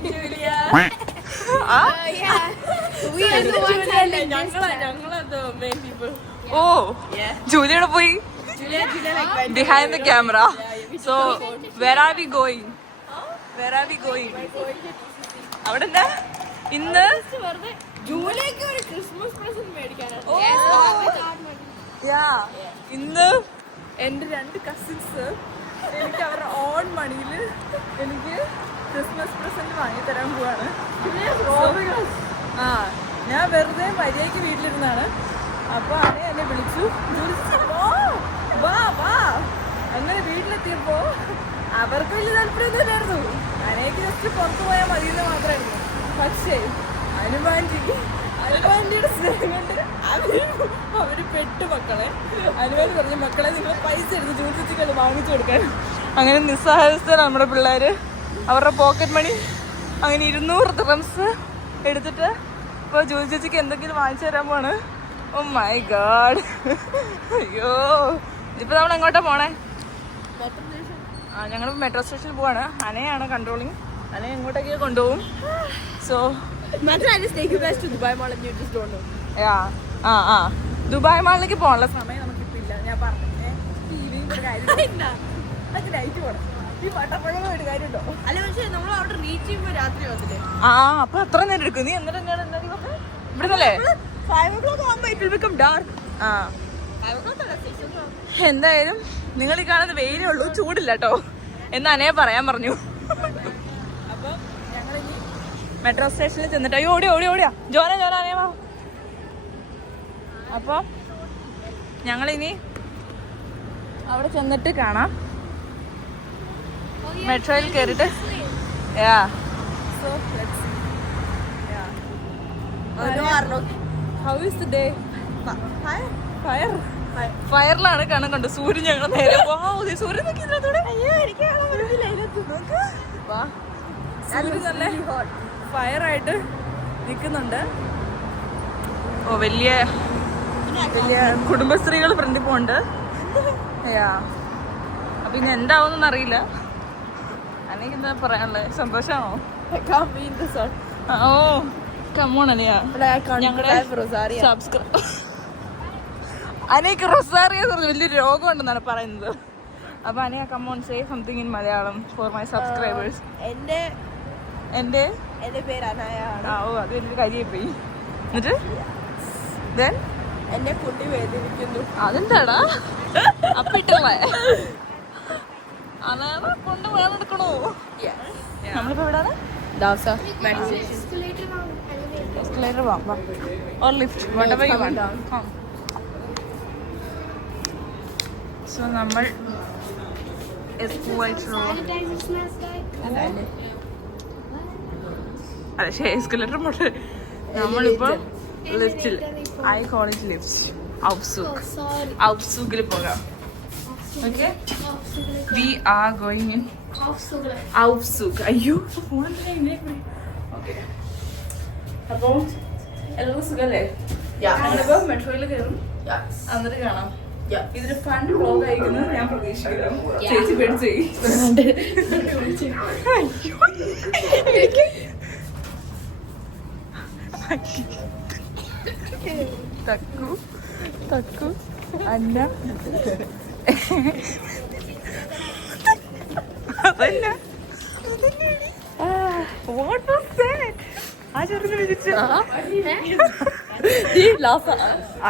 Julia. We are the ones ഞങ്ങളത് main people. Oh, Julia പോയി. Julia like Behind the camera. So, where are we going? Where are we going? അവിടെ എന്താ ഇന്ന് ജൂലിയക്ക് ഒരു Christmas present മേടിക്കാനാണ്. ഇന്ന് എൻ്റെ 2 cousins എനിക്ക് അവരുടെ ഓൺ മണിയിൽ എനിക്ക് ക്രിസ്മസ് പ്രസന്റ് വാങ്ങിത്തരാൻ പോവാണ്. ഞാൻ വെറുതെ മര്യാദയ്ക്ക് വീട്ടിലിരുന്നാണ്. അപ്പോൾ അണേ എന്നെ വിളിച്ചു, വാ വാ. അങ്ങനെ വീട്ടിലെത്തിയപ്പോ അവർക്ക് വലിയ താല്പര്യമൊന്നും ഇല്ലായിരുന്നു. അനേക്ക് ജസ്റ്റ് പുറത്തു പോയാൽ മതിയെന്ന് മാത്രമായിരുന്നു. പക്ഷേ അനുപാൻറ്റിയുടെ സ്നേഹം കൊണ്ട് അവര് പെട്ടു മക്കളെ. അനുപാൻ പറഞ്ഞു, മക്കളെ നിങ്ങൾ പൈസ എടുത്ത് ജൂസിച്ചിട്ട് വാങ്ങിച്ചു കൊടുക്കാൻ. അങ്ങനെ നിസ്സഹായസ്ഥ നമ്മുടെ പിള്ളേര് അവരുടെ പോക്കറ്റ് മണി അങ്ങനെ 200 ദിർഹംസ് എടുത്തിട്ട് ഇപ്പോൾ ജൂലി ചേച്ചിക്ക് എന്തെങ്കിലും വാങ്ങിച്ചു തരാൻ പോണ്. Oh my god. അയ്യോ, ഇതിപ്പോൾ നമ്മൾ എങ്ങോട്ടാ പോണേ? ഞങ്ങൾ മെട്രോ സ്റ്റേഷനിൽ പോവാണ്. അനയാണ് കൺട്രോളിങ്. അന എങ്ങോട്ടൊക്കെ കൊണ്ടുപോകും. സോ ദുബായ് മാളിലേക്ക് പോകാനുള്ള സമയം നമുക്കിപ്പില്ല. ഞാൻ പറഞ്ഞു നൈറ്റ് പോകണം. ഈ പട്ടപ്പഴം ഒരു കാര്യമുണ്ടോ? അല്ല, പക്ഷേ നമ്മൾ അവിടെ റീച്ച് ചെയ്യുമ്പോൾ രാത്രി വന്നില്ലേ? അപ്പൊ അത്ര നേരം എടുക്കും. നീ എന്നിട്ട് തന്നെയാണ് ഇവിടുന്നല്ലേ 5 o'clock ആകുമ്പോൾ it will become dark. 5 o'clock അല്ല, 6 o'clock. എന്തായാലും നിങ്ങൾ ഈ കാണുന്ന വെയിലേ ഉള്ളൂ, ചൂടില്ല കേട്ടോ എന്ന് അനയെ പറയാൻ പറഞ്ഞു. അപ്പം ഞങ്ങളിനി മെട്രോ സ്റ്റേഷനിൽ ചെന്നിട്ട് അയ്യോ ഓടിയാ ജോന അനേവാ. അപ്പോൾ ഞങ്ങളിനി അവിടെ ചെന്നിട്ട് കാണാം. മെട്രോയിൽ കയറിയിട്ട് ഹൗ ഈസ് ദ ഡേ? ഫയറിലാണ് കാണാൻ കണ്ടു. സൂര്യൻ ഞങ്ങൾ നേരെ സൂര്യൻ നോക്കി നല്ല ഫയറായിട്ട് നിൽക്കുന്നുണ്ട്. ഓ വലിയ കുടുംബശ്രീകൾ ഫ്രണ്ടിൽ പോണ്ട്. അപ്പൊ ഇനി എന്താവുന്നൊന്നും അറിയില്ല. അനക്ക് എന്താ പറയാനുള്ളത്? സന്തോഷമാണോ? ഓ കമ്മോണല്ലയാ ഞങ്ങളുടെ സബ്സ്ക്രൈബ്. അനക്ക് റൊസാറിയ വലിയൊരു രോഗമുണ്ടെന്നാണ് പറയുന്നത്. അപ്പൊ Anaya come on say something in Malayalam for my subscribers. എന്റെ പേര് അനായാണ്. ഓ അത് വലിയൊരു കാര്യമായി പോയി. എന്നിട്ട് എന്നെ കുട്ടി വേദനിക്കുന്നു. അതെന്താടാ അപ്പിട്ടല്ലേ? അതാണ് കൊണ്ട് വേണമെടുക്കണോ? നമ്മളിപ്പോ എവിടെയാണ്? എസ്കലേറ്റർ പോവാം. Or lift, whatever you want. So നമ്മൾ അതെ എസ്കലേറ്റർ പോട്ടെ. നമ്മളിപ്പോൾ ലിഫ്റ്റിൽ ഐ കോളേജ് ലിഫ്റ്റ് ഔഫ്സൂക്കിൽ പോകാം. Okay, we are going in ഔഫ്സൂക്ക്. അയ്യോ ഓക്കെ. അപ്പോൾ എല്ലാവർക്കും സുഖല്ലേ? ഞങ്ങളിപ്പോൾ മെട്രോയിൽ കയറും, എന്നിട്ട് കാണാം. ഇതൊരു ഫൺ വ്ലോഗ് ആയിരിക്കുന്നു ഞാൻ പ്രതീക്ഷിക്കുന്നു. ചേച്ചി പേടിച്ചു. തക്കു അന്ന അതല്ല വാട്ട് വാസ് ദാറ്റ്? ആ ചെറുതിനെ ചിരിച്ചു.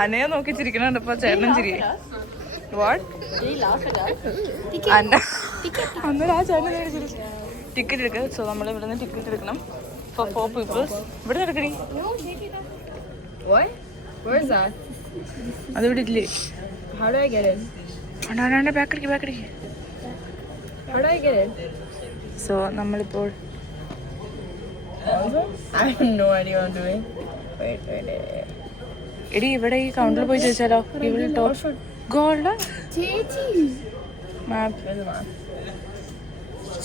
അനയെ നോക്കി ചിരിക്കണുണ്ടപ്പോ ചേട്ടനും ചിരി. വാട്ട് അന്ന അന്നേരം ആ ചേട്ടനെ ചിരിച്ചു. ടിക്കറ്റ് എടുക്കുക. സോ നമ്മൾ ഇവിടെ നിന്ന് ടിക്കറ്റ് എടുക്കണം ഫോർ 4 പീപ്പിൾസ്. ഇവിടെ എടുക്കണി. അതിവിടെ ഇല്ലേ? ബാക്കടിക്ക്. സോ നമ്മളിപ്പോൾ എടി ഇവിടെ ഈ കൗണ്ടറിൽ പോയി ചോദിച്ചാലോ? Gold map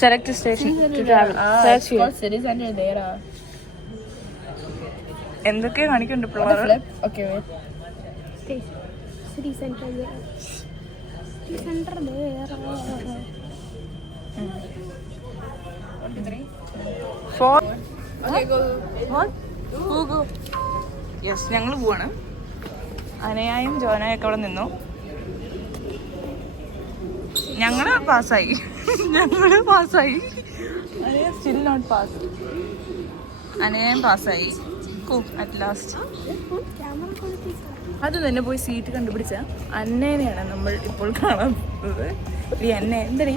select station to travel. എന്തൊക്കെയാ കാണിക്കുന്നുണ്ട് പിള്ളേർ. യെസ്, ഞങ്ങൾ പോവാണ്. അനയായും ജോനായൊക്കെ അവിടെ നിന്നു. ഞങ്ങള് പാസ്സായി. Anaya still not pass. അനയായും പാസ്സായി. അറ്റ് ലാസ്റ്റ് അത് തന്നെ പോയി സീറ്റ് കണ്ടുപിടിച്ച അന്നേനെയാണ് നമ്മൾ ഇപ്പോൾ കാണാൻ പോകുന്നത്. ഈ അന്ന എന്തടി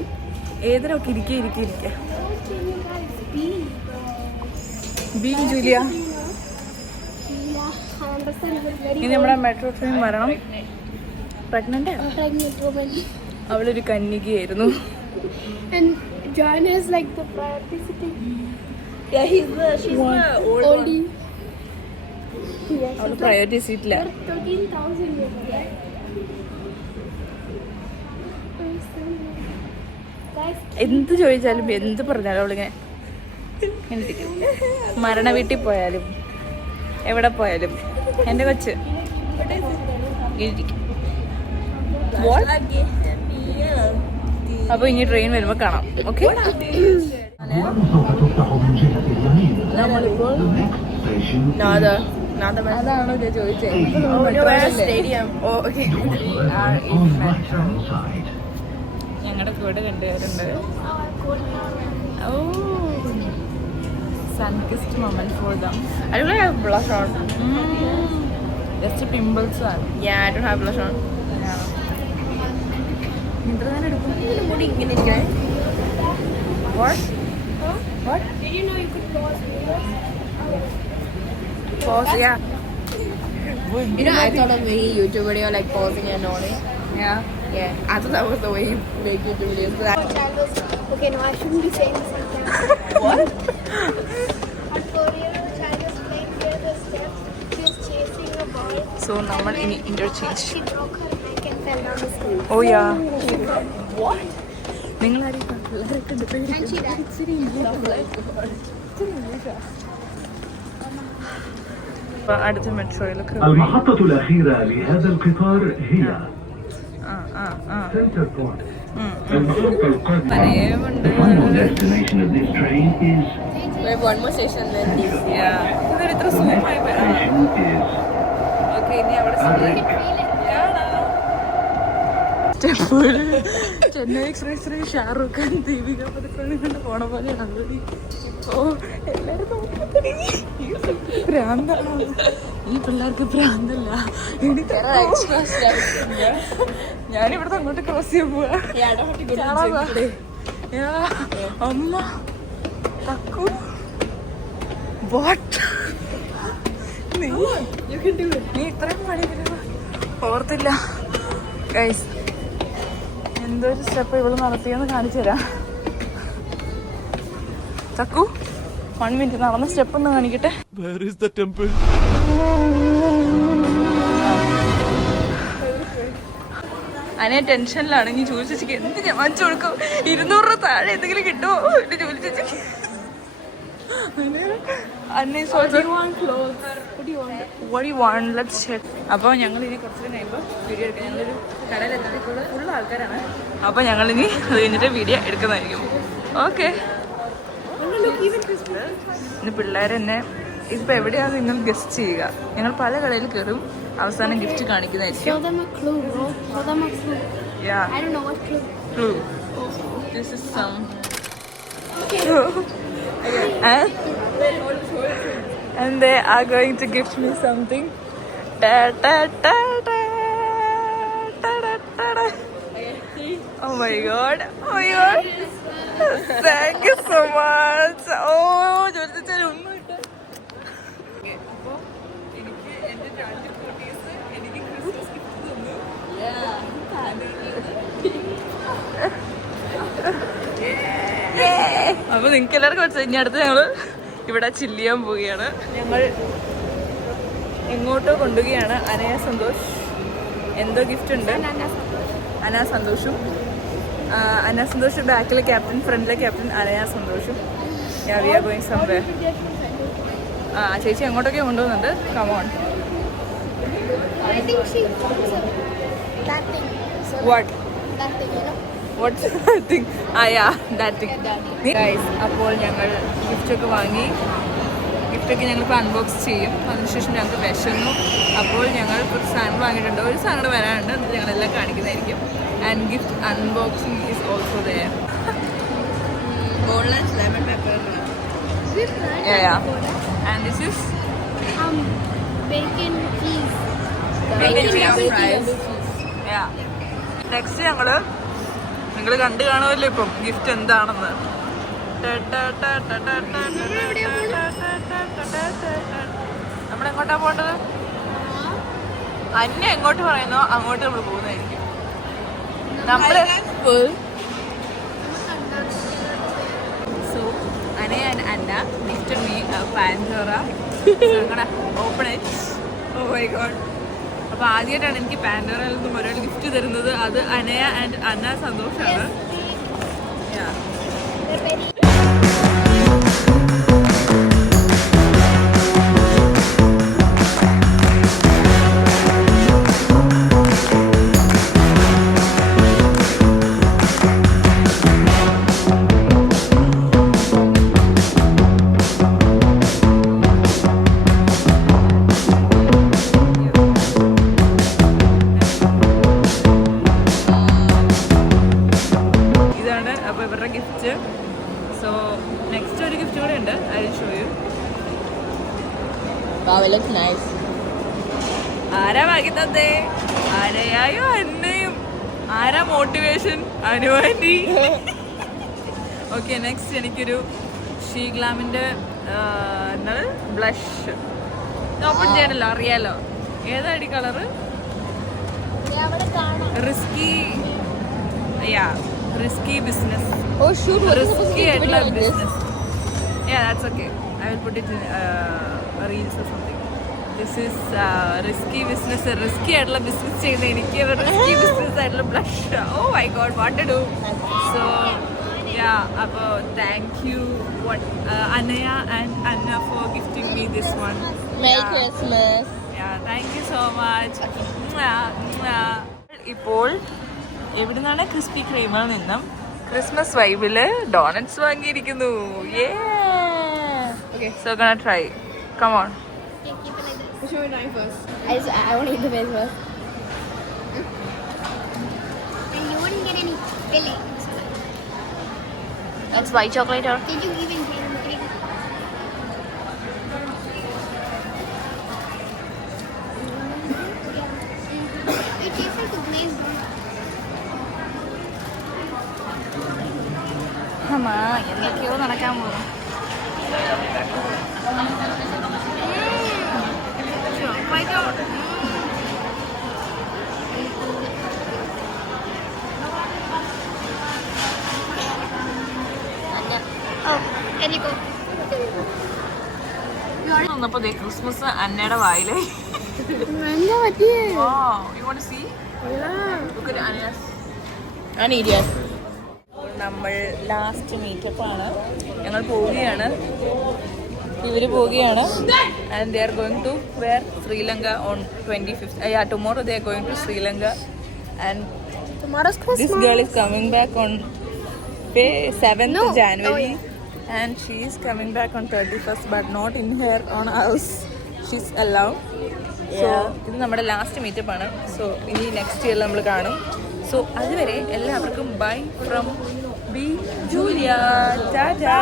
ഏതൊക്കെ ഇരിക്ക ബി ജൂലിയ. ഇനി നമ്മുടെ മെട്രോ ട്രെയിൻ വരണം. പ്രഗ്നന്റ് അവളൊരു കന്യകയായിരുന്നു. അവള് പ്രയോറിറ്റി സീറ്റില്ല. എന്ത് ചോദിച്ചാലും എന്ത് പറഞ്ഞാലും അവളിങ്ങനെ മരണ വീട്ടിൽ പോയാലും എവിടെ പോയാലും എൻ്റെ കൊച്ച് അപ്പൊ ഇനി ട്രെയിൻ വരുമ്പോ കാണാം. ഓക്കെ, അതാണോ ചോദിച്ചേ? ഞങ്ങളുടെ കൂടെ രണ്ടുപേരുണ്ട്. ഓ, sun-kissed moment for them. I don't have blush on. Just pimples are. Yeah, I don't have blush on. Yeah. What? What? Did you know you could pause videos? Pause, yeah. You know, I thought of making YouTube video like pausing and all it. Yeah. Yeah, I thought that was the way you make YouTube videos. But okay, no, I shouldn't be saying this on camera. What? On Korea, the child was playing near the steps. She was chasing a ball. So നമ്മൾ ഇനി interchange. She broke her neck and fell down the stairs. Oh yeah. What? നിങ്ങൾ ആരെയും And she died. അടുത്ത മെട്രോയിലൊക്കെ المحطة الأخيرة لهذا القطار هي Center Point. المحطة القادمة. The final destination of this train is. We have one more station then this. ഇതൊരു ഇത്ര സൂമായി Station is. Okay, ഇനി അവിടെ Chennai express Shahrukh Khan Deepika പതുക്കോണി കൊണ്ട് പോണ പോലെയാണ്. ഓ, എല്ലാരും ഭ്രാന്താണ്. ഈ പിള്ളേർക്ക് ഭ്രാന്തല്ല. ഞാനിവിടുത്തെ അങ്ങോട്ട് ക്രോസ് ചെയ്യാൻ പോവാ. അമ്മ തക്കു നീ ഇത്രയും പണി ഓർത്തില്ല. ഗൈസ്, എന്തൊരു സ്റ്റെപ്പ് ഇവള് നടത്തിയെന്ന് കാണിച്ചു തരാം. ചക്കു 1 minute നടന്ന സ്റ്റെപ്പ് ഒന്ന് കാണിക്കട്ടെ. Where is the temple? അനെ ടെൻഷനിലാണ്. ഇനി ജോലി ചേച്ചിക്ക് എന്ത് ഞാൻ വാങ്ങിച്ചു കൊടുക്കും? 200 രൂപ താഴെ എന്തെങ്കിലും കിട്ടുമോ എന്റെ ജോലി ചേച്ചിക്ക്? അപ്പോൾ ഞങ്ങൾ ഇനി കുറച്ച് കഴിയുമ്പോൾ വീഡിയോ എടുക്കാം. ഞങ്ങളൊരു കടയിൽ എത്തിയിട്ടുള്ള ഫുൾ ആൾക്കാരാണ്. അപ്പോൾ ഞങ്ങളിനി അത് കഴിഞ്ഞിട്ട് വീഡിയോ എടുക്കുന്നതായിരിക്കും. ഓക്കെ, ഇനി പിള്ളേർ എന്നെ ഇതിപ്പോൾ എവിടെയാണ് നിങ്ങൾ ഗസ്റ്റ് ചെയ്യുക. ഞങ്ങൾ പല കടയിൽ കയറും, അവസാനം gift കാണിക്കുന്നതായിരിക്കും. Show them a clue, bro. Show them a clue. Yeah. I don't know what clue. Clue. This is some. And they are going to gift me something. Da, da, da, da, da, da, da, da. Oh my god. Oh my god. Thank you so much. Oh, ചോദിച്ചാൽ ഒന്നും ഇല്ല. അപ്പോൾ എനിക്ക് എൻ്റെ 2 കുട്ടീസ് എനിക്ക് Christmas gift തന്നു. അപ്പൊ നിങ്ങൾക്ക് എല്ലാവർക്കും വെച്ചാൽ ഇനി അടുത്ത് ഞങ്ങൾ ഇവിടെ ചില്ല് ചെയ്യാൻ പോവുകയാണ്. ഞങ്ങൾ എങ്ങോട്ടോ കൊണ്ടുപോവുകയാണ്. അനയ സന്തോഷ് എന്തോ ഗിഫ്റ്റ് ഉണ്ട്. അന സന്തോഷും ബാക്കിലെ ക്യാപ്റ്റൻ, ഫ്രണ്ടിലെ ക്യാപ്റ്റൻ അനയ സന്തോഷും. We are going somewhere. ചേച്ചി എങ്ങോട്ടൊക്കെ കൊണ്ടുപോകുന്നുണ്ട്. Come on. I think she wants that thing. So What? That thing, you know. അപ്പോൾ ഞങ്ങൾ ഗിഫ്റ്റൊക്കെ വാങ്ങി. ഗിഫ്റ്റൊക്കെ ഞങ്ങളിപ്പോൾ അൺബോക്സ് ചെയ്യും. അതിനുശേഷം ഞങ്ങൾക്ക് വിശന്നു. അപ്പോൾ ഞങ്ങൾ കുറച്ച് സാധനങ്ങൾ വാങ്ങിയിട്ടുണ്ട്. ഒരു സാധനം വരാനുണ്ട്, എന്നിട്ട് ഞങ്ങളെല്ലാം കാണിക്കുന്നതായിരിക്കും. And gift unboxing is also there. Boneless lemon pepper. And this is bacon cheese. bacon cheese fries. Next നിങ്ങൾ കണ്ടു കാണുമല്ലോ ഇപ്പം ഗിഫ്റ്റ് എന്താണെന്ന്. നമ്മളെങ്ങോട്ടാ പോകേണ്ടത്? അന്ന എങ്ങോട്ട് പറയുന്നോ അങ്ങോട്ട് നമ്മൾ പോകുന്നതായിരിക്കും. നമ്മള് സോ അന and Anna gifted me a Pandora. So I'm gonna open it. Oh my god. അപ്പോൾ ആദ്യമായിട്ടാണ് എനിക്ക് പാൻഡോറയിൽ നിന്നും ഒരാൾ ഗിഫ്റ്റ് തരുന്നത്. അത് അനയ ആൻഡ് അന്ന സന്തോഷമാണ്. ഗിഫ്റ്റ്. സോ നെക്സ്റ്റ് ഒരു ഗിഫ്റ്റ് കൂടെ ഉണ്ട്. I will show you. Wow, it looks nice. ആരാ വാങ്ങി തന്നേ? ആരെയായോ അന്നയും. ആരാ മോട്ടിവേഷൻ? അനുവാന്റി. ഓക്കെ, നെക്സ്റ്റ് എനിക്കൊരു ഷീഗ്ലാമിൻ്റെ എന്താണ് ബ്ലഷ് ഓപ്പൺ ചെയ്യാനല്ലോ, അറിയാലോ. ഏതാടി colour? Risky. Risky business. Oh shoot, risky like business. Yeah, that's okay. I will put it in reels or something. This is risky business. Risky ആയിട്ടുള്ള business ചെയ്യുന്ന എനിക്ക് risky business ആയിട്ടുള്ള blush. Oh my god, what to do? So yeah, അപ്പോൾ thank you Anaya and Anna for gifting me this one. Merry Christmas. Yeah, thank you so much. ഇപ്പോൾ എവിടുന്നാണ്? Krispy ക്രീമിൽ നിന്നും Christmas വൈബില് donuts വാങ്ങിയിരിക്കുന്നു. So gonna try. Come on. Okay, keep it like this. Which one are we trying first? I want to eat the base first. And you wouldn't get any filling. That's white chocolate or? Did you even get any filling? It tastes like a glazed donut. എന്തൊക്കെയോ നടക്കാൻ പോകുന്നു. വന്നപ്പോ Christmas അന്നയുടെ വായില്. നമ്മൾ last മീറ്റപ്പാണ്. ഞങ്ങൾ പോവുകയാണ്, ഇവർ പോവുകയാണ്. And they are going to where Sri Lanka on 25th. Tomorrow they are going to Sri Lanka. And this girl is coming back on 7th January. And she is coming back on 31st, but not in her own house. She's alone. So ഇത് നമ്മുടെ last meetup ആണ്. So ഇനി next ഇയറിൽ നമ്മൾ കാണും. So അതുവരെ എല്ലാവർക്കും bye from B Julia. Tata.